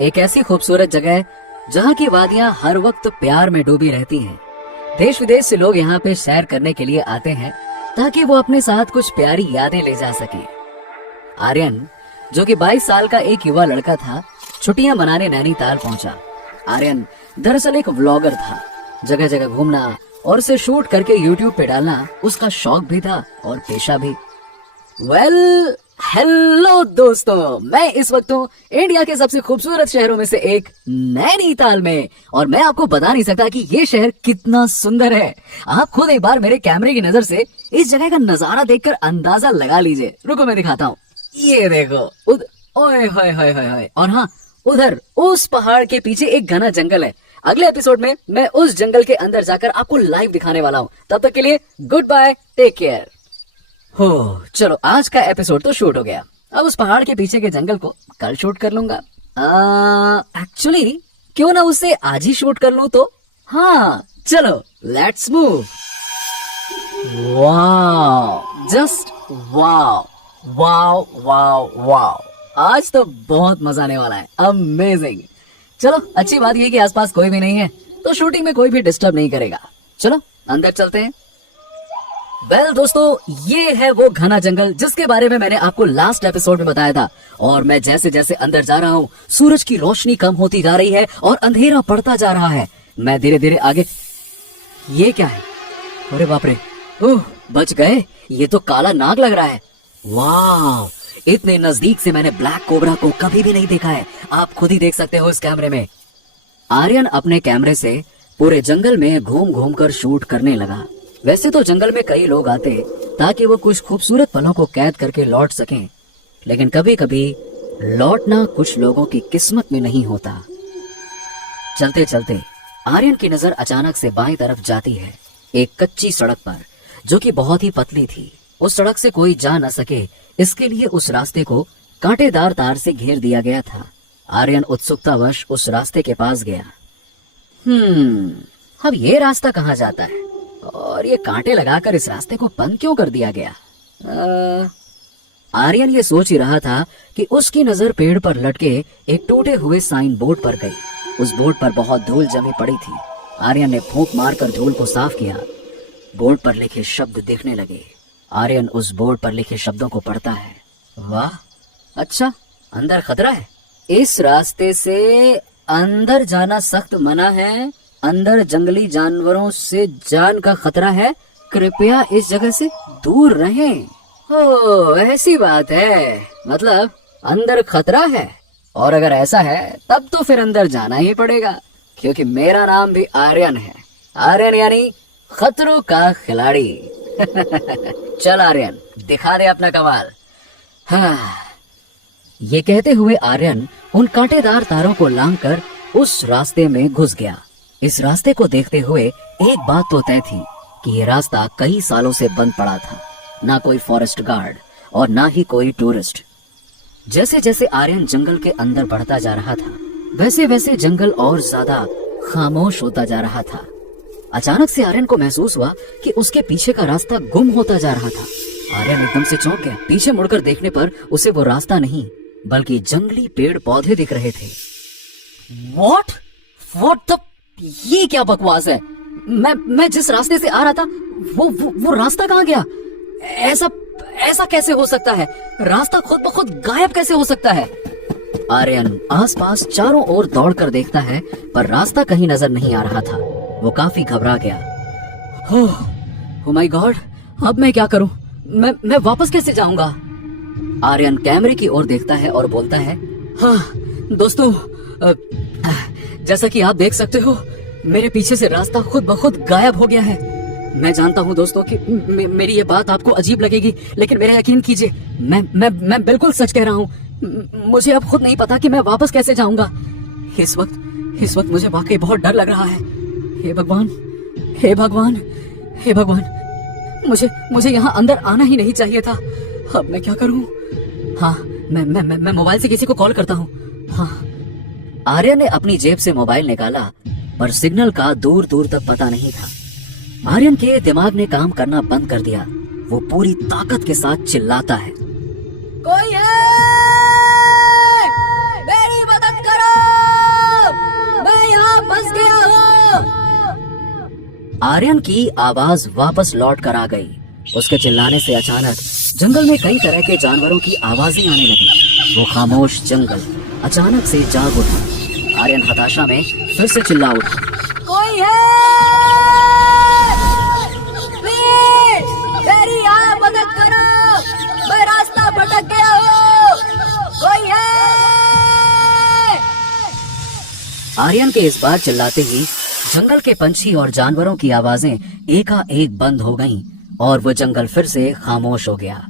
एक ऐसी खूबसूरत जगह जहाँ की वादियाँ हर वक्त प्यार में डूबी रहती हैं। देश विदेश से लोग यहाँ पे सैर करने के लिए आते हैं ताकि वो अपने साथ कुछ प्यारी यादें ले जा सके। आर्यन, जो कि 22 साल का एक युवा लड़का था, छुट्टियां मनाने नैनीताल पहुंचा। आर्यन दरअसल एक व्लॉगर था। जगह जगह घूमना और उसे शूट करके यूट्यूब पे डालना उसका शौक भी था और पेशा भी। हेलो दोस्तों, मैं इस वक्त हूँ इंडिया के सबसे खूबसूरत शहरों में से एक नैनीताल में, और मैं आपको बता नहीं सकता कि ये शहर कितना सुंदर है। आप खुद एक बार मेरे कैमरे की नजर से इस जगह का नजारा देखकर अंदाजा लगा लीजिए। रुको मैं दिखाता हूँ। ये देखो, ओए होए होए होए। और हाँ, उधर उस पहाड़ के पीछे एक घना जंगल है। अगले एपिसोड में मैं उस जंगल के अंदर जाकर आपको लाइव दिखाने वाला हूँ। तब तक के लिए गुड बाय, टेक केयर। हो चलो, आज का एपिसोड तो शूट हो गया। अब उस पहाड़ के पीछे के जंगल को कल शूट कर लूंगा। एक्चुअली क्यों ना उसे आज ही शूट कर लूं तो। हाँ चलो, let's move. Wow, just wow wow wow wow. आज तो बहुत मजा आने वाला है। अमेजिंग। चलो, अच्छी बात ये कि आसपास कोई भी नहीं है तो शूटिंग में कोई भी डिस्टर्ब नहीं करेगा। चलो अंदर चलते हैं। दोस्तों, ये है वो घना जंगल जिसके बारे में मैंने आपको लास्ट एपिसोड में बताया था। और मैं जैसे जैसे अंदर जा रहा हूँ, सूरज की रोशनी कम होती जा रही है और अंधेरा पड़ता जा रहा है। मैं धीरे धीरे आगे। ये क्या है? अरे बाप रे, ओह बच गए। ये तो काला नाग लग रहा है। वाह, इतने नजदीक से मैंने ब्लैक कोबरा को कभी भी नहीं देखा है। आप खुद ही देख सकते हो इस कैमरे में। आर्यन अपने कैमरे से पूरे जंगल में घूम घूम कर शूट करने लगा। वैसे तो जंगल में कई लोग आते ताकि वो कुछ खूबसूरत पलों को कैद करके लौट सकें, लेकिन कभी कभी लौटना कुछ लोगों की किस्मत में नहीं होता। चलते चलते आर्यन की नजर अचानक से बाईं तरफ जाती है, एक कच्ची सड़क पर, जो कि बहुत ही पतली थी। उस सड़क से कोई जा न सके, इसके लिए उस रास्ते को कांटेदार तार से घेर दिया गया था। आर्यन उत्सुकतावश उस रास्ते के पास गया। अब ये रास्ता कहाँ जाता है और ये कांटे लगाकर इस रास्ते को बंद क्यों कर दिया गया? आर्यन ये सोच ही रहा था कि उसकी नजर पेड़ पर लटके एक टूटे हुए साइन बोर्ड पर गई। उस बोर्ड पर बहुत धूल जमी पड़ी थी। आर्यन ने फूंक मारकर धूल को साफ किया। बोर्ड पर लिखे शब्द दिखने लगे। आर्यन उस बोर्ड पर लिखे शब्दों को पढ़ता है। वाह, अच्छा, अंदर खतरा है। इस रास्ते से अंदर जाना सख्त मना है। अंदर जंगली जानवरों से जान का खतरा है। कृपया इस जगह से दूर रहें। ओ, ऐसी बात है। मतलब अंदर खतरा है, और अगर ऐसा है तब तो फिर अंदर जाना ही पड़ेगा, क्योंकि मेरा नाम भी आर्यन है। आर्यन यानी खतरों का खिलाड़ी। चल आर्यन, दिखा दे अपना कमाल। हाँ, ये कहते हुए आर्यन उन कांटेदार तारों को लांघकर उस रास्ते में घुस गया। इस रास्ते को देखते हुए एक बात तो तय थी कि ये रास्ता कई सालों से बंद पड़ा था। ना कोई फॉरेस्ट गार्ड और ना ही कोई टूरिस्ट। जैसे जैसे आर्यन जंगल के अंदर बढ़ता जा रहा था, वैसे वैसे जंगल और ज्यादा खामोश होता जा रहा था। अचानक से आर्यन को महसूस हुआ कि उसके पीछे का रास्ता गुम होता जा रहा था। आर्यन एकदम से चौंक गया। पीछे मुड़कर देखने पर उसे वो रास्ता नहीं, बल्कि जंगली पेड़ पौधे दिख रहे थे। What the? ये क्या बकवास है? मैं जिस रास्ते से आ रहा था वो रास्ता कहाँ गया? ऐसा कैसे हो सकता है? रास्ता खुद ब खुद गायब कैसे हो सकता है? आर्यन आसपास चारों ओर दौड़कर देखता है, पर रास्ता कहीं नजर नहीं आ रहा था। वो काफी घबरा गया। ओह माय गॉड, अब मैं क्या करूं? मैं वापस कैसे जाऊंगा? आर्यन कैमरे की ओर देखता है और बोलता है, हाँ दोस्तों, जैसा कि आप देख सकते हो, मेरे पीछे से रास्ता खुद ब खुद गायब हो गया है। मैं जानता हूँ दोस्तों कि मेरी ये बात आपको अजीब लगेगी, लेकिन मेरा यकीन कीजिए, मैं बिल्कुल सच कह रहा हूँ। मुझे अब खुद नहीं पता कि मैं वापस कैसे जाऊंगा। इस वक्त मुझे वाकई बहुत डर लग रहा है। हे भगवान, हे भगवान, हे भगवान, मुझे यहाँ अंदर आना ही नहीं चाहिए था। अब मैं क्या करूँ? हाँ, मैं मोबाइल से किसी को कॉल करता हूँ। हाँ। आर्यन ने अपनी जेब से मोबाइल निकाला, पर सिग्नल का दूर दूर तक पता नहीं था। आर्यन के दिमाग ने काम करना बंद कर दिया। वो पूरी ताकत के साथ चिल्लाता है, कोई है? मेरी मदद करो! आर्यन की आवाज वापस लौट कर आ गई। उसके चिल्लाने से अचानक जंगल में कई तरह के जानवरों की आवाजें आने लगी। वो खामोश जंगल अचानक से जाग उठा। आर्यन हताशा में फिर से चिल्ला उठा, कोई है? प्लीज, मेरी यहाँ मदद करो, मैं रास्ता भटक गया हूँ, कोई है? आर्यन के इस बार चिल्लाते ही जंगल के पंछी और जानवरों की आवाजें एकाएक बंद हो गईं और वो जंगल फिर से खामोश हो गया।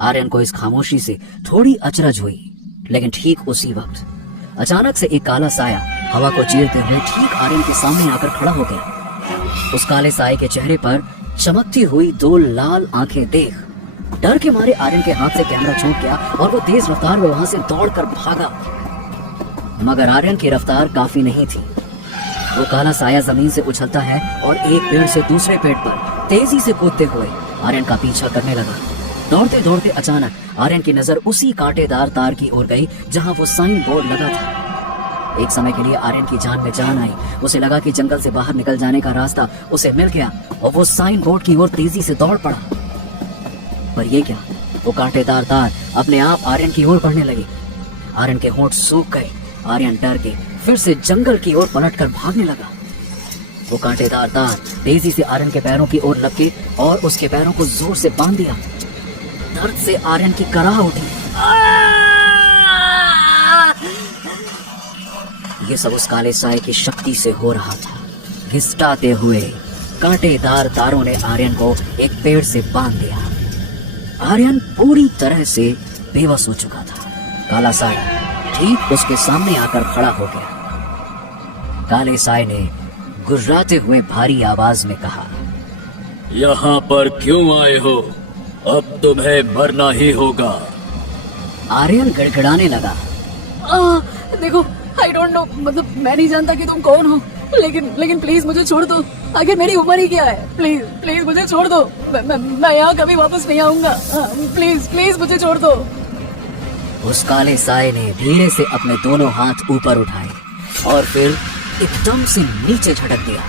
आर्यन को इस खामोशी से थोड़ी अचरज हुई, लेकिन ठीक उसी वक्त अचानक से एक काला साया हवा को चीरते हुए ठीक आर्यन के सामने आकर खड़ा हो गया। उस काले साये के चेहरे पर चमकती हुई 2 लाल आंखें देख डर के मारे आर्यन के हाथ से कैमरा छूट गया और वो तेज रफ्तार में वहां से दौड़कर भागा। मगर आर्यन की रफ्तार काफी नहीं थी। वो काला साया जमीन से उछलता है और एक पेड़ से दूसरे पेड़ पर तेजी से कूदते हुए आर्यन का पीछा करने लगा। दौड़ते दौड़ते अचानक आर्यन की नजर उसी कांटेदार तार की ओर गई जहां वो साइन बोर्ड लगा था। एक समय के लिए आर्यन की जान में जान आई। उसे लगा कि जंगल से बाहर निकल जाने का रास्ता उसे मिल गया और वो साइन बोर्ड की ओर तेजी से दौड़ पड़ा। पर ये क्या, वो कांटेदार तार अपने आप आर्यन की ओर बढ़ने लगी। आर्यन के होंठ सूख गए। आर्यन डर के फिर से जंगल की ओर पलटकर भागने लगा। वो कांटेदार तार तेजी से आर्यन के पैरों की ओर लपके और उसके पैरों को जोर से बांध दिया। दर्द से आर्यन की कराह उठी। ये सब उस काले साये की शक्ति से हो रहा था। घिसटाते हुए कांटेदार तारों ने आर्यन को एक पेड़ से बांध दिया। आर्यन पूरी तरह से बेबस हो चुका था। काला साया ठीक उसके सामने आकर खड़ा हो गया। काले साये ने गुर्राते हुए भारी आवाज में कहा, यहाँ पर क्यों आए हो? अब तुम्हें मरना ही होगा। आर्यन गड़गड़ाने लगा। देखो, आई डोंट नो, मतलब मैं नहीं जानता कि तुम कौन हो, लेकिन प्लीज मुझे छोड़ दो। आखिर मेरी उम्र ही क्या है? प्लीज प्लीज मुझे छोड़ दो। मैं यहाँ कभी वापस नहीं आऊंगा। प्लीज प्लीज मुझे छोड़ दो। उस काले साये ने धीरे से अपने दोनों हाथ ऊपर उठाए और फिर एकदम से नीचे झटक दिया।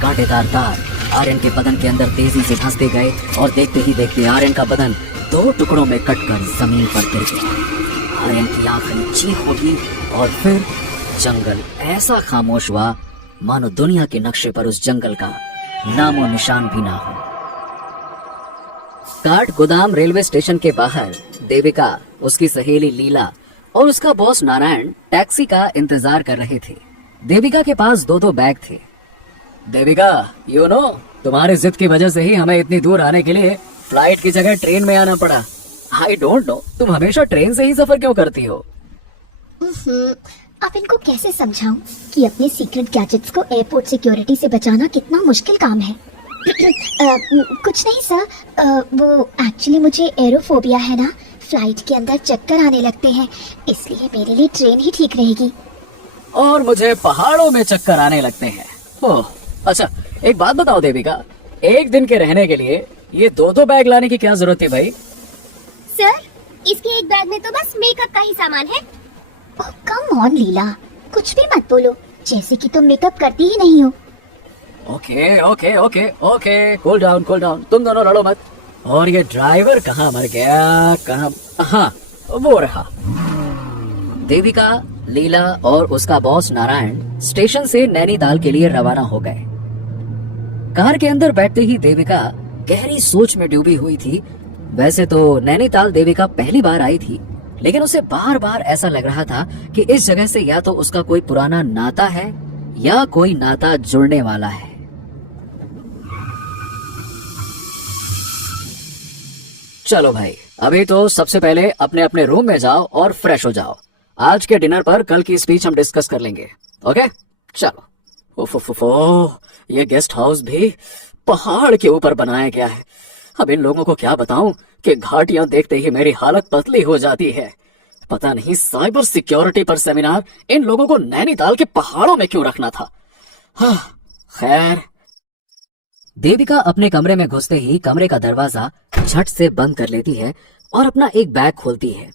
कांटेदार तार आर्यन के बदन के अंदर तेजी से धंसते गए और देखते ही देखते आर्यन का बदन 2 टुकड़ों में कटकर जमीन पर गिर गया। आर्यन की आंखें चीख उठी और फिर जंगल ऐसा खामोश हुआ मानो दुनिया के नक्शे पर उस जंगल का नामो निशान भी ना हो। काठ गोदाम रेलवे स्टेशन के बाहर देविका, उसकी सहेली लीला और उसका बॉस नारायण टैक्सी का इंतजार कर रहे थे। देविका के पास 2 बैग थे। देविका, यू नो, तुम्हारे जिद की वजह से ही हमें इतनी दूर आने के लिए फ्लाइट की जगह ट्रेन में आना पड़ा। आई डोंट नो, तुम हमेशा ट्रेन से ही सफर क्यों करती हो? अब इनको कैसे समझाऊं कि अपने सीक्रेट गैजेट्स को एयरपोर्ट सिक्योरिटी से बचाना कितना मुश्किल काम है। कुछ नहीं सर, वो एक्चुअली मुझे एरोफोबिया है ना, फ्लाइट के अंदर चक्कर आने लगते हैं, इसलिए मेरे लिए ट्रेन ही ठीक रहेगी। और मुझे पहाड़ों में चक्कर आने लगते हैं। ओह, अच्छा, एक बात बताओ देविका, एक दिन के रहने के लिए ये 2 बैग लाने की क्या जरूरत है भाई? सर, इसके एक बैग में तो बस मेकअप का ही सामान है। ओह कम ऑन लीला, कुछ भी मत बोलो, जैसे कि तुम मेकअप करती ही नहीं हो। Okay okay okay okay, cool down cool down, तुम दोनों लड़ो मत। और ये ड्राइवर कहाँ मर गया? कहाँ? हाँ, वो रहा। देविका, लीला और उसका बॉस नारायण स्टेशन से नैनीताल के लिए रवाना हो गए। कार के अंदर बैठते ही देविका गहरी सोच में डूबी हुई थी। वैसे तो नैनीताल देविका पहली बार आई थी, लेकिन उसे बार बार ऐसा लग रहा था कि इस जगह से या तो उसका कोई पुराना नाता है या कोई नाता जुड़ने वाला है। चलो भाई, अभी तो सबसे पहले अपने अपने रूम में जाओ और फ्रेश हो जाओ। आज के डिनर पर कल की स्पीच हम डिस्कस कर लेंगे। ओके, चलो। उफ, ये गेस्ट हाउस भी पहाड़ के ऊपर बनाया गया है। अब इन लोगों को क्या बताऊं कि घाटियां देखते ही मेरी हालत पतली हो जाती है। पता नहीं साइबर सिक्योरिटी पर सेमिनार इन लोगों को नैनीताल के पहाड़ों में क्यों रखना था। हाँ, खैर। देविका अपने कमरे में घुसते ही कमरे का दरवाजा झट से बंद कर लेती है और अपना एक बैग खोलती है।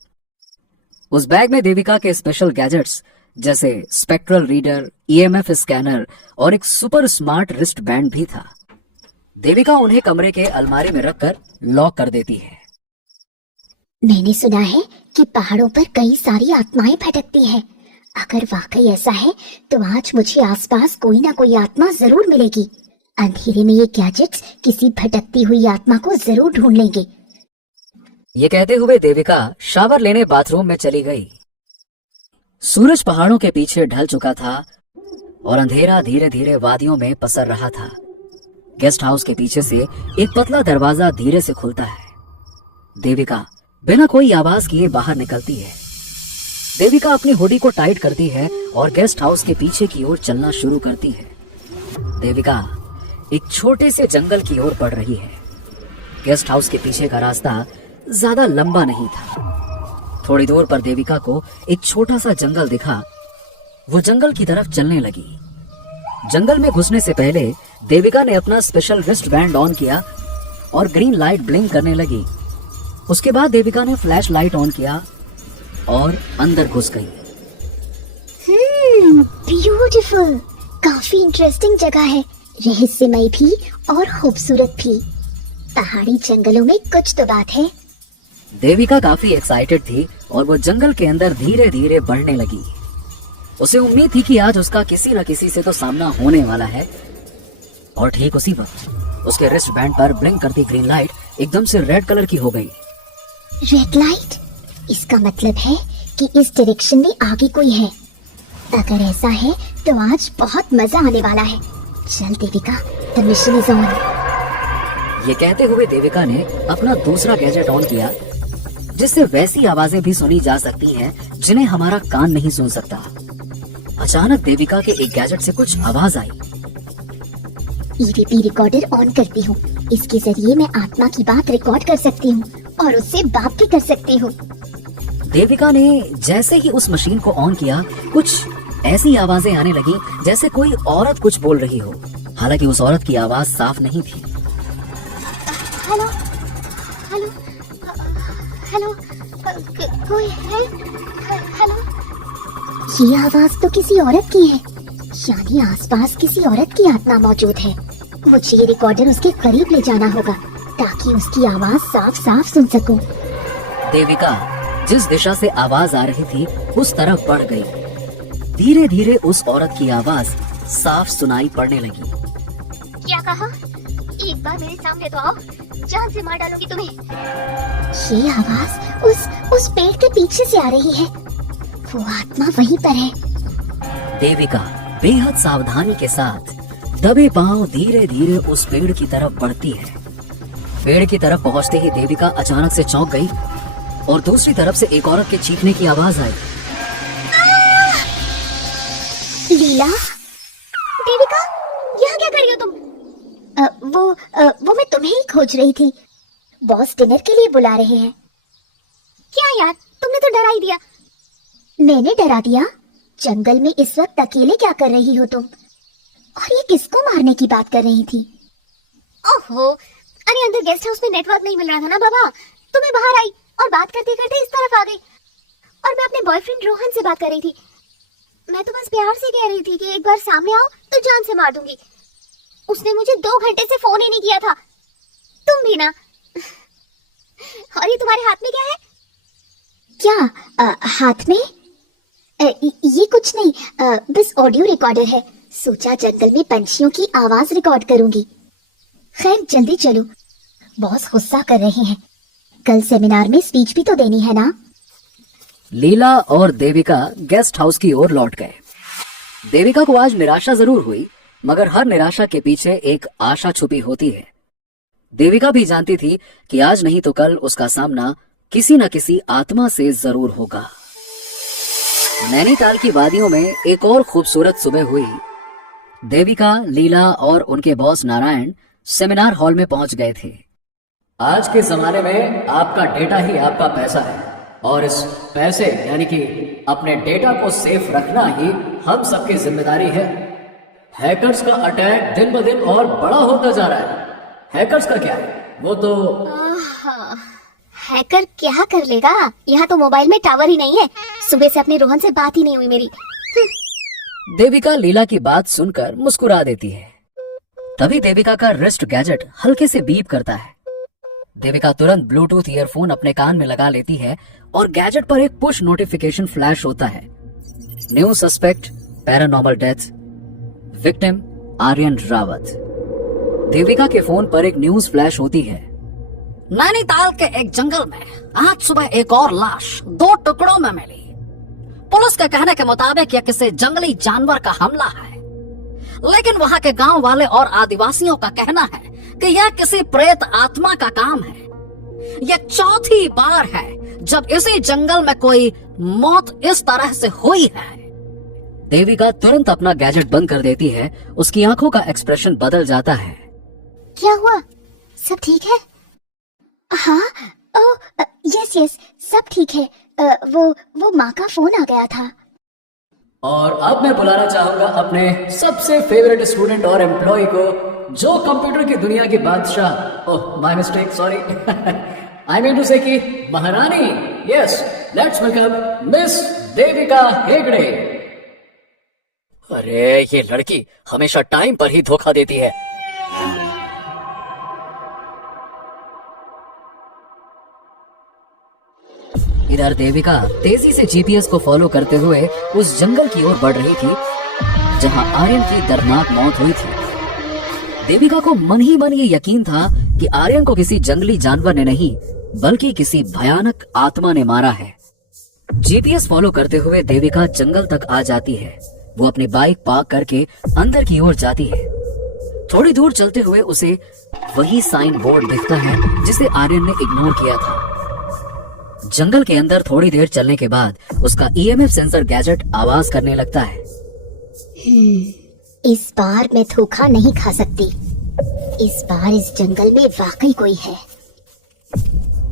उस बैग में देविका के स्पेशल गैजेट्स जैसे स्पेक्ट्रल रीडर, ईएमएफ स्कैनर और एक सुपर स्मार्ट रिस्ट बैंड भी था। देविका उन्हें कमरे के अलमारी में रखकर लॉक कर देती है। मैंने सुना है कि पहाड़ों पर कई सारी आत्माएं भटकती हैं। अगर वाकई ऐसा है तो आज मुझे आसपास कोई ना कोई आत्मा जरूर मिलेगी। अंधेरे में ये गैजेट्स किसी भटकती हुई आत्मा को जरूर ढूंढ लेंगे। ये कहते हुए देविका शावर लेने बाथरूम में चली गई। सूरज पहाड़ों के पीछे ढल चुका था और अंधेरा धीरे धीरे वादियों में पसर रहा था। गेस्ट हाउस के पीछे से एक पतला दरवाजा धीरे से खुलता है। देविका बिना कोई आवाज किए बाहर निकलती है। देविका अपनी हुडी को टाइट करती है और गेस्ट हाउस के पीछे की ओर चलना शुरू करती है। देविका एक छोटे से जंगल की ओर बढ़ रही है। गेस्ट हाउस के पीछे का रास्ता ज्यादा लंबा नहीं था। थोड़ी दूर पर देविका को एक छोटा सा जंगल दिखा। वो जंगल की तरफ चलने लगी। जंगल में घुसने से पहले देविका ने अपना स्पेशल रिस्ट बैंड ऑन किया और ग्रीन लाइट ब्लिंक करने लगी। उसके बाद देविका ने फ्लैश लाइट ऑन किया और अंदर घुस गई। ब्यूटीफुल, काफी इंटरेस्टिंग जगह है, रहस्यमय भी और खूबसूरत भी। पहाड़ी जंगलों में कुछ तो बात है। देविका काफी एक्साइटेड थी और वो जंगल के अंदर धीरे धीरे बढ़ने लगी। उसे उम्मीद थी कि आज उसका किसी न किसी से तो सामना होने वाला है। और ठीक उसी वक्त उसके रिस्ट बैंड पर ब्लिंक करती ग्रीन लाइट एकदम से रेड कलर की हो गई। रेड लाइट, इसका मतलब है कि इस डायरेक्शन में आगे कोई है। अगर ऐसा है तो आज बहुत मजा आने वाला है। चल Devika, the mission is on. ये कहते हुए देविका ने अपना दूसरा गैजेट ऑन किया, जिससे वैसी आवाजें भी सुनी जा सकती हैं जिन्हें हमारा कान नहीं सुन सकता। अचानक देविका के एक गैजेट से कुछ आवाज आई। ईवीपी रिकॉर्डर ऑन करती हूँ। इसके जरिए मैं आत्मा की बात रिकॉर्ड कर सकती हूँ और उससे बात भी कर सकती हूँ। देविका ने जैसे ही उस मशीन को ऑन किया, कुछ ऐसी आवाजें आने लगी जैसे कोई औरत कुछ बोल रही हो। हालांकि उस औरत की आवाज साफ नहीं थी। हेलो हेलो हेलो, कोई है? हेलो, ये आवाज तो किसी औरत की है, यानी आसपास किसी औरत की आत्मा मौजूद है। मुझे ये रिकॉर्डर उसके करीब ले जाना होगा ताकि उसकी आवाज साफ साफ सुन सकूं। देविका जिस दिशा से आवाज आ रही थी उस तरफ बढ़ गई। धीरे धीरे उस औरत की आवाज साफ सुनाई पड़ने लगी। क्या कहा? एक बार मेरे सामने तो आओ, जान से मार डालूंगी तुम्हें। ये आवाज उस पेड़ के पीछे से आ रही है। वो आत्मा वहीं पर है। देविका बेहद सावधानी के साथ दबे पांव धीरे धीरे उस पेड़ की तरफ बढ़ती है। पेड़ की तरफ पहुंचते ही देविका अचानक से चौंक गई और दूसरी तरफ से एक औरत के चीखने की आवाज आई। लीला, देविका, यहाँ क्या कर रही हो तुम? वो मैं तुम्हें ही खोज रही थी। बॉस डिनर के लिए बुला रहे हैं। क्या यार, तुमने तो डरा ही दिया। मैंने डरा दिया? जंगल में इस वक्त अकेले क्या कर रही हो तुम? और ये किसको मारने की बात कर रही थी? ओहो, अरे अंदर गेस्ट हाउस में नेटवर्क नहीं मिल रहा था ना बाबा, तो मैं बाहर आई और बात करते करते इस तरफ आ गई। और मैं अपने बॉयफ्रेंड रोहन से बात कर रही थी। मैं तो बस प्यार से कह रही थी कि एक बार सामने आओ तो जान से मार दूंगी। उसने मुझे 2 घंटे से फोन ही नहीं किया था। तुम भी ना। और ये तुम्हारे हाथ में क्या है? क्या हाथ में? ये कुछ नहीं, बस ऑडियो रिकॉर्डर है। सोचा जंगल में पंछियों की आवाज रिकॉर्ड करूंगी। खैर जल्दी चलो, बॉस गुस्सा कर रहे हैं। कल सेमिनार में स्पीच भी तो देनी है ना। लीला और देविका गेस्ट हाउस की ओर लौट गए। देविका को आज निराशा जरूर हुई, मगर हर निराशा के पीछे एक आशा छुपी होती है। देविका भी जानती थी कि आज नहीं तो कल उसका सामना किसी न किसी आत्मा से जरूर होगा। नैनीताल की वादियों में एक और खूबसूरत सुबह हुई। देविका, लीला और उनके बॉस नारायण सेमिनार हॉल में पहुंच गए थे। आज के जमाने में आपका डेटा ही आपका पैसा है और इस पैसे यानी कि अपने डेटा को सेफ रखना ही हम सबकी जिम्मेदारी है। हैकर्स का अटैक दिन ब दिन और बड़ा होता जा रहा है। हैकर्स का क्या है, वो तो हैकर क्या कर लेगा? यहाँ तो मोबाइल में टावर ही नहीं है। सुबह से अपने रोहन से बात ही नहीं हुई मेरी। देविका लीला की बात सुनकर मुस्कुरा देती है। तभी देविका का रिस्ट गैजेट हल्के से बीप करता है। देविका तुरंत ब्लूटूथ ईयरफोन अपने कान में लगा लेती है और गैजेट पर एक पुश नोटिफिकेशन फ्लैश होता है। New suspect paranormal death, victim Aryan Rawat. Devika के फोन पर एक न्यूज फ्लैश होती है। नैनीताल के एक जंगल में आज सुबह एक और लाश 2 टुकड़ों में मिली। पुलिस के कहने के मुताबिक यह किसी जंगली जानवर का हमला है, लेकिन वहां के गांव वाले और आदिवासियों का कहना है कि यह किसी प्रेत आत्मा का काम है। यह चौथी बार है जब इसी जंगल में कोई मौत इस तरह से हुई है। देविका तुरंत अपना गैजेट बंद कर देती है। उसकी आंखों का एक्सप्रेशन बदल जाता है। क्या हुआ? सब ठीक है? हाँ, ओह यस यस, सब ठीक है। वो माँ का फोन आ गया था। और अब मैं बुलाना चाहूंगा अपने सबसे फेवरेट स्टूडेंट और एम्प्लॉय को, जो कंप्यूटर की दुनिया की बादशाह, oh my mistake, sorry, I mean to say कि महारानी। Yes, let's welcome miss Devika Hegde. अरे ये लड़की हमेशा टाइम पर ही धोखा देती है। इधर देविका तेजी से जीपीएस को फॉलो करते हुए उस जंगल की ओर बढ़ रही थी जहां आर्यन की दर्दनाक मौत हुई थी। देविका को मन ही मन ये यकीन था कि आर्यन को किसी जंगली जानवर ने नहीं बल्कि किसी भयानक आत्मा ने मारा है। जीपीएस फॉलो करते हुए देविका जंगल तक आ जाती है। वो अपनी बाइक पार्क करके अंदर की ओर जाती है। थोड़ी दूर चलते हुए उसे वही साइन बोर्ड दिखता है जिसे आर्यन ने इग्नोर किया था। जंगल के अंदर थोड़ी देर चलने के बाद उसका ईएमएफ सेंसर गैजेट आवाज करने लगता है। इस बार मैं धोखा नहीं खा सकती। इस बार इस जंगल में वाकई कोई है।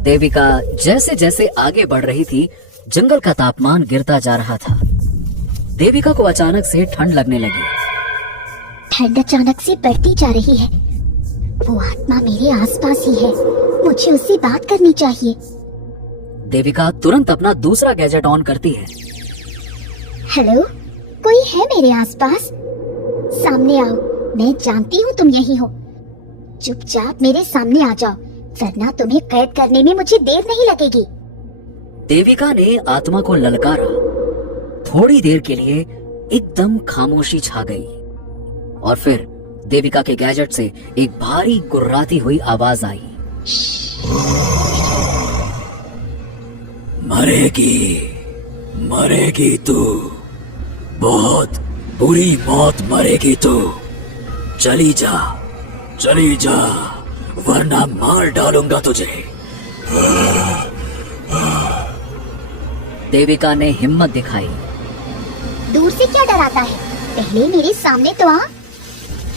देविका जैसे जैसे आगे बढ़ रही थी, जंगल का तापमान गिरता जा रहा था। देविका को अचानक से ठंड लगने लगी। ठंड अचानक से बढ़ती जा रही है। वो आत्मा मेरे आसपास ही है। मुझे उससे बात करनी चाहिए। देविका तुरंत अपना दूसरा गैजेट ऑन करती है। हेलो, कोई है मेरे आसपास? सामने आओ, मैं जानती हूँ तुम यही हो। चुपचाप मेरे सामने आ जाओ, वरना तुम्हें कैद करने में मुझे देर नहीं लगेगी। देविका ने आत्मा को ललकारा। थोड़ी देर के लिए एकदम खामोशी छा गई और फिर देविका के गैजेट से एक भारी गुर्राती हुई आवाज आई। मरेगी तू, बहुत बुरी मौत मरेगी तू। चली जा, वरना मार डालूंगा तुझे। देविका ने हिम्मत दिखाई। दूर से क्या डराता है, पहले मेरे सामने तो आ।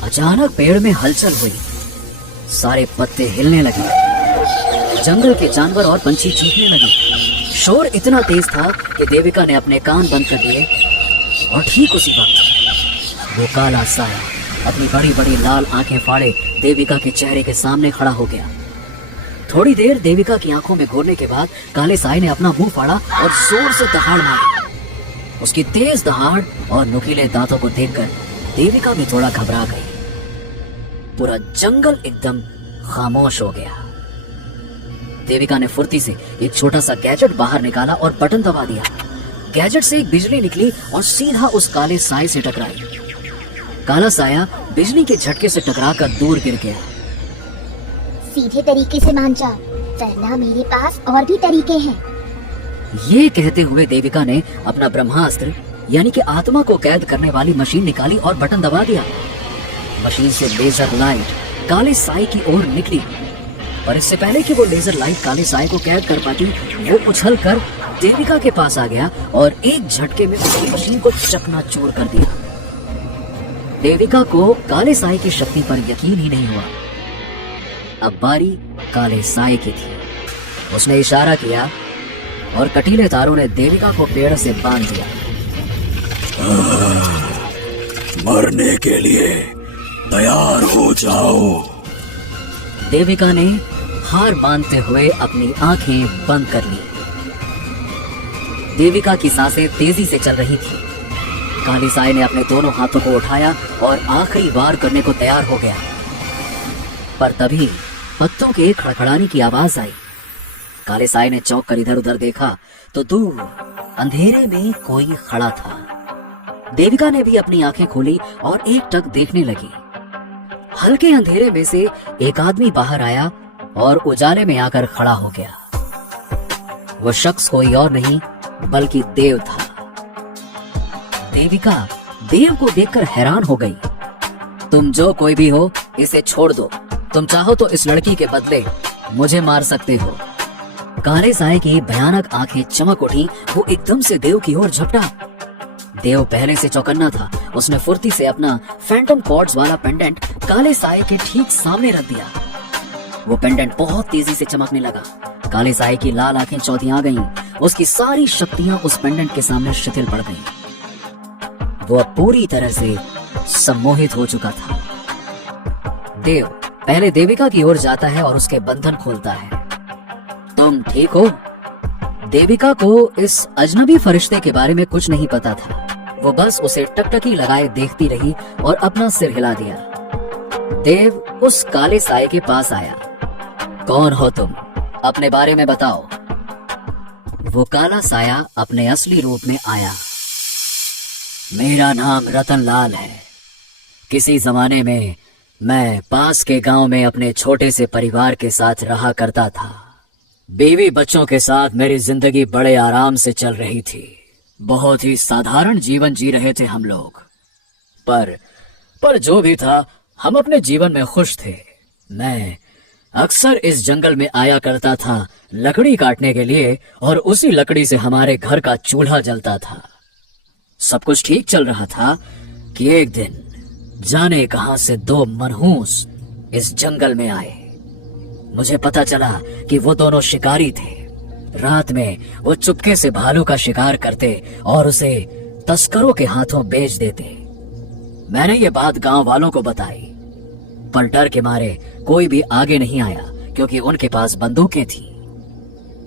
अचानक पेड़ में हलचल हुई। सारे पत्ते हिलने लगे। जंगल के जानवर और पंछी चीखने लगे। शोर इतना तेज था कि देविका ने अपने कान बंद कर दिए और ठीक उसी वक्त वो काला साया अपनी बड़ी बड़ी लाल आंखें फाड़े देविका के चेहरे के सामने खड़ा हो गया। थोड़ी देर देविका की आंखों में घूरने के बाद काले साए ने अपना मुंह फाड़ा और जोर से दहाड़ मारी। उसकी तेज दहाड़ और नुकीले दांतों को देखकर देविका भी थोड़ा घबरा गई। पूरा जंगल एकदम खामोश हो गया। देविका ने फुर्ती से एक छोटा सा गैजेट बाहर निकाला और बटन दबा दिया। गैजेट से एक बिजली निकली और सीधा उस काले साए से टकराई। काला साया बिजली के झटके से टकराकर दूर गिर गया। सीधे तरीके से मान जा, वरना मेरे पास और भी तरीके हैं। ये कहते हुए देविका ने अपना ब्रह्मास्त्र यानी कि आत्मा को कैद करने वाली मशीन निकाली और बटन दबा दिया। मशीन से लेजर लाइट काले साए की ओर निकली, पर इससे पहले कि वो लेजर लाइट काले साए को कैद कर पाती, वो उछलकर देविका के पास आ गया और एक झटके में उसकी मशीन को चकनाचूर कर दिया। देविका को काले साए की शक्ति पर यकीन ही नहीं हुआ। अब बारी काले साए की थी। उसने इशारा किया और कटीले तारों ने देविका को पेड़ से बांध दिया। मरने के लिए तैयार हो जाओ। देविका ने हार मानते हुए अपनी आंखें बंद कर ली। देविका की सांसें तेजी से चल रही थी। काली साई ने अपने दोनों हाथों को उठाया और आखिरी वार करने को तैयार हो गया, पर तभी पत्तों के खड़खड़ाने की आवाज आई। काले साई ने चौंक कर इधर उधर देखा तो दूर अंधेरे में कोई खड़ा था। देविका ने भी अपनी आंखें खोली और एकटक देखने लगी। हल्के अंधेरे में से एक आदमी बाहर आया और उजाले में आकर खड़ा हो गया। वो शख्स कोई और नहीं बल्कि देव था। देविका देव को देखकर हैरान हो गई। तुम जो कोई भी हो, इसे छोड़ दो। तुम चाहो तो इस लड़की के बदले मुझे मार सकते हो। काले साए की भयानक आंखें चमक उठी। वो एकदम से देव की ओर झपटा। देव पहले से चौकन्ना था। उसने फुर्ती से अपना फैंटम कॉर्ड्स वाला पेंडेंट काले साए के ठीक सामने रख दिया। वो पेंडेंट बहुत तेजी से चमकने लगा। काले साए की लाल आंखें चौधियां गईं। उसकी सारी शक्तियां उस पेंडेंट के सामने शिथिल पड़ गईं। वो अब पूरी तरह से सम्मोहित हो चुका था। देव पहले देविका की ओर जाता है और उसके बंधन खोलता है। तुम ठीक हो? देविका को इस अजनबी फरिश्ते के बारे में कुछ नहीं पता था। वो बस उसे टकटकी लगाए देखती रही और अपना सिर हिला दिया। देव उस काले साए के पास आया। कौन हो तुम? अपने बारे में बताओ। वो काला साया अपने असली रूप में आया। मेरा नाम रतन लाल है। किसी जमाने में मैं पास के गांव में अपने छोटे से परिवार के साथ रहा करता था। बीवी बच्चों के साथ मेरी जिंदगी बड़े आराम से चल रही थी। बहुत ही साधारण जीवन जी रहे थे हम लोग। पर जो भी था, हम अपने जीवन में खुश थे। मैं अक्सर इस जंगल में आया करता था लकड़ी काटने के लिए, और उसी लकड़ी से हमारे घर का चूल्हा जलता था। सब कुछ ठीक चल रहा था कि एक दिन जाने कहां से दो मनहूस इस जंगल में आए। मुझे पता चला कि वो दोनों शिकारी थे। रात में वो चुपके से भालू का शिकार करते और उसे तस्करों के हाथों बेच देते। मैंने ये बात गांव वालों को बताई, पर डर के मारे कोई भी आगे नहीं आया, क्योंकि उनके पास बंदूकें थी।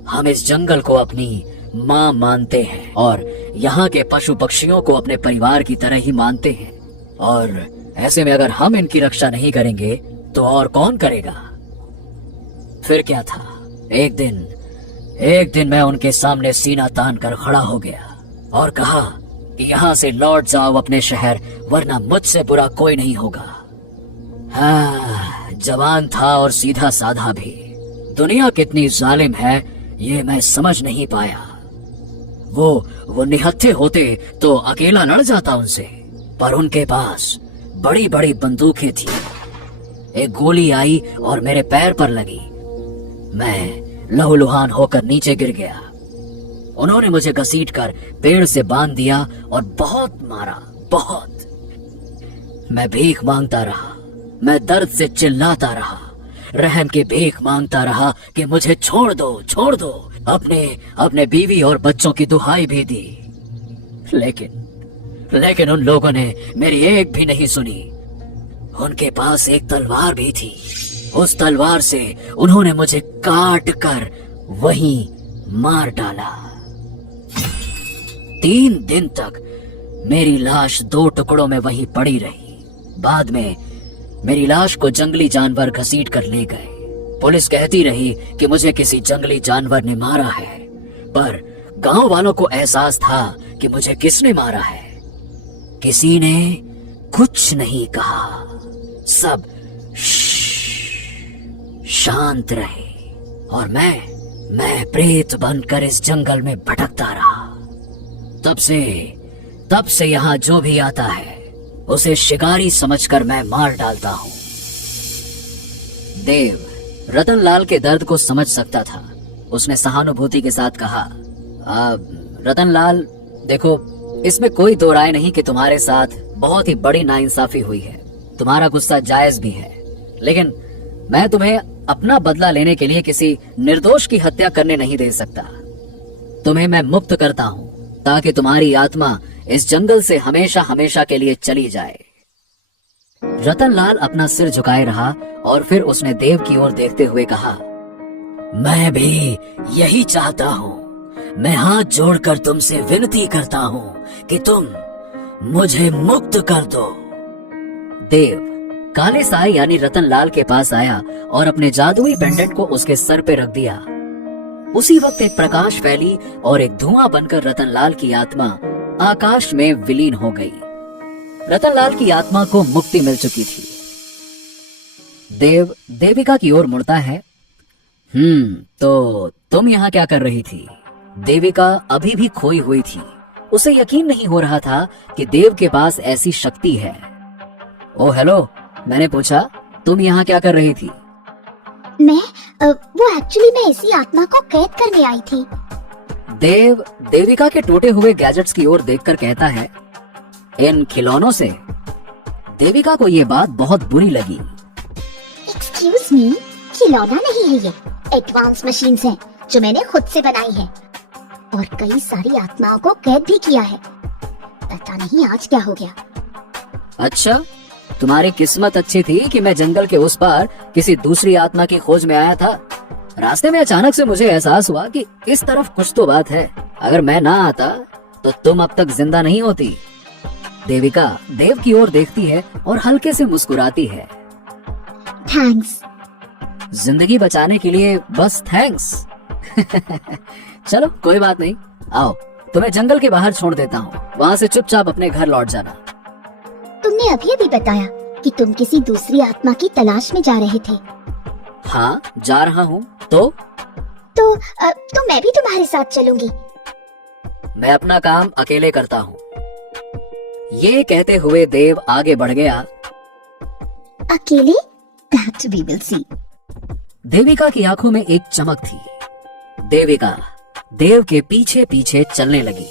हम इस जंगल को अपनी माँ मानते हैं और यहाँ के पशु पक्षियों को अपने परिवार की तरह ही मानते हैं, और ऐसे में अगर हम इनकी रक्षा नहीं करेंगे तो और कौन करेगा? फिर क्या था, एक दिन मैं उनके सामने सीना तान कर खड़ा हो गया और कहा कि यहाँ से लौट जाओ अपने शहर, वरना मुझसे बुरा कोई नहीं होगा। हाँ, जवान था और सीधा साधा भी। दुनिया कितनी जालिम है ये मैं समझ नहीं पाया। वो निहत्थे होते तो अकेला लड़ जाता उनसे, पर उनके पास बड़ी बड़ी बंदूकें थी। एक गोली आई और मेरे पैर पर लगी। मैं लहूलुहान होकर नीचे गिर गया। उन्होंने मुझे घसीटकर पेड़ से बांध दिया और बहुत मारा, बहुत। मैं भीख मांगता रहा, मैं दर्द से चिल्लाता रहा, रहम की भीख मांगता रहा कि मुझे छोड़ दो, छोड़ दो। अपने बीवी और बच्चों की दुहाई भी दी, लेकिन उन लोगों ने मेरी एक भी नहीं सुनी। उनके पास एक तलवार भी थी। उस तलवार से उन्होंने मुझे काट कर वहीं मार डाला। 3 दिन तक मेरी लाश 2 टुकड़ों में वहीं पड़ी रही। बाद में मेरी लाश को जंगली जानवर घसीट कर ले गए। पुलिस कहती रही कि मुझे किसी जंगली जानवर ने मारा है, पर गांव वालों को एहसास था कि मुझे किसने मारा है। किसी ने कुछ नहीं कहा। सब शांत रहे और मैं प्रेत बनकर इस जंगल में भटकता रहा। तब से यहाँ जो भी आता है उसे शिकारी समझकर मैं मार डालता हूँ। देव रतन लाल के दर्द को समझ सकता था। उसने सहानुभूति के साथ कहा, रतन लाल, देखो, इसमें कोई दो राय नहीं कि तुम्हारे साथ बहुत ही बड़ी नाइंसाफी हुई है। तुम्हारा गुस्सा जायज भी है, लेकिन मैं तुम्हें अपना बदला लेने के लिए किसी निर्दोष की हत्या करने नहीं दे सकता। तुम्हें मैं मुक्त करता हूँ ताकि तुम्हारी आत्मा इस जंगल से हमेशा हमेशा के लिए चली जाए। रतन लाल अपना सिर झुकाए रहा और फिर उसने देव की ओर देखते हुए कहा, मैं भी यही चाहता हूँ। मैं हाथ जोड़कर तुमसे विनती करता हूँ कि मुझे मुक्त कर दो। देव काले साई यानी रतनलाल के पास आया और अपने जादुई पेंडेंट को उसके सर पे रख दिया। उसी वक्त एक प्रकाश फैली और एक धुआं बनकर रतनलाल की आत्मा आकाश में विलीन हो गई। रतनलाल की आत्मा को मुक्ति मिल चुकी थी। देव देविका की ओर मुड़ता है। तो तुम यहाँ क्या कर रही थी? देविका अभी भी खोई हुई थी। उसे यकीन नहीं हो रहा था कि देव के पास ऐसी शक्ति है। ओ हेलो, मैंने पूछा तुम यहाँ क्या कर रही थी? वो एक्चुअली मैं इसी आत्मा को कैद करने आई थी। देव देविका के टूटे हुए गैजेट्स की ओर देखकर कहता है, इन खिलौनों से? देविका को ये बात बहुत बुरी लगी। एक्सक्यूज मी, खिलौना नहीं है ये, एडवांस मशीन्स हैं जो मैंने खुद से बनाई है और कई सारी आत्माओं को कैद भी किया है। पता नहीं आज क्या हो गया। अच्छा, तुम्हारी किस्मत अच्छी थी कि मैं जंगल के उस पार किसी दूसरी आत्मा की खोज में आया था। रास्ते में अचानक से मुझे एहसास हुआ कि इस तरफ कुछ तो बात है। अगर मैं ना आता तो तुम अब तक जिंदा नहीं होती। देविका देव की ओर देखती है और हल्के से मुस्कुराती है। थैंक्स। जिंदगी बचाने के लिए बस थैंक्स। चलो कोई बात नहीं, आओ तुम्हें जंगल के बाहर छोड़ देता हूँ। वहाँ से चुपचाप अपने घर लौट जाना। तुमने अभी अभी बताया कि तुम किसी दूसरी आत्मा की तलाश में जा रहे थे। हाँ, जा रहा हूँ। तो मैं भी तुम्हारे साथ चलूंगी। मैं अपना काम अकेले करता हूँ। ये कहते हुए देव आगे बढ़ गया। अकेले? That we will see. Devika की आंखों में एक चमक थी। देविका देव के पीछे पीछे चलने लगी।